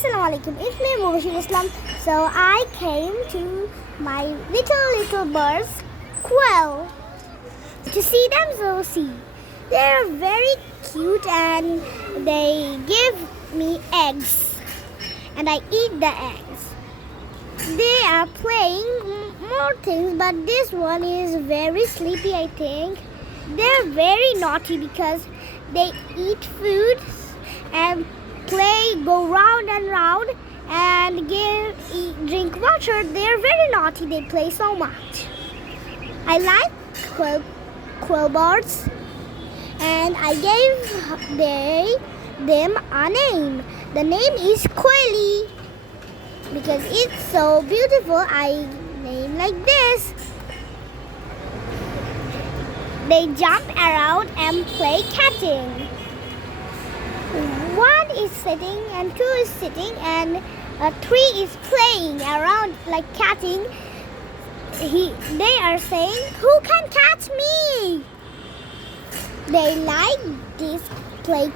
Assalamualaikum, it's me Mubashir Islam. So I came to my little birds, quail, to see them. So see, they're very cute and they give me eggs and I eat the eggs. They are playing more things, but this one is very sleepy, I think. They're very naughty because they eat food and play, go round and round and drink water. They're very naughty. They play so much. I like quail birds and I gave them a name. The name is Quaily because it's so beautiful. I name like this. They jump around and play catching. One is sitting and two is sitting and three is playing around like catching. They are saying, "Who can catch me?" They like this play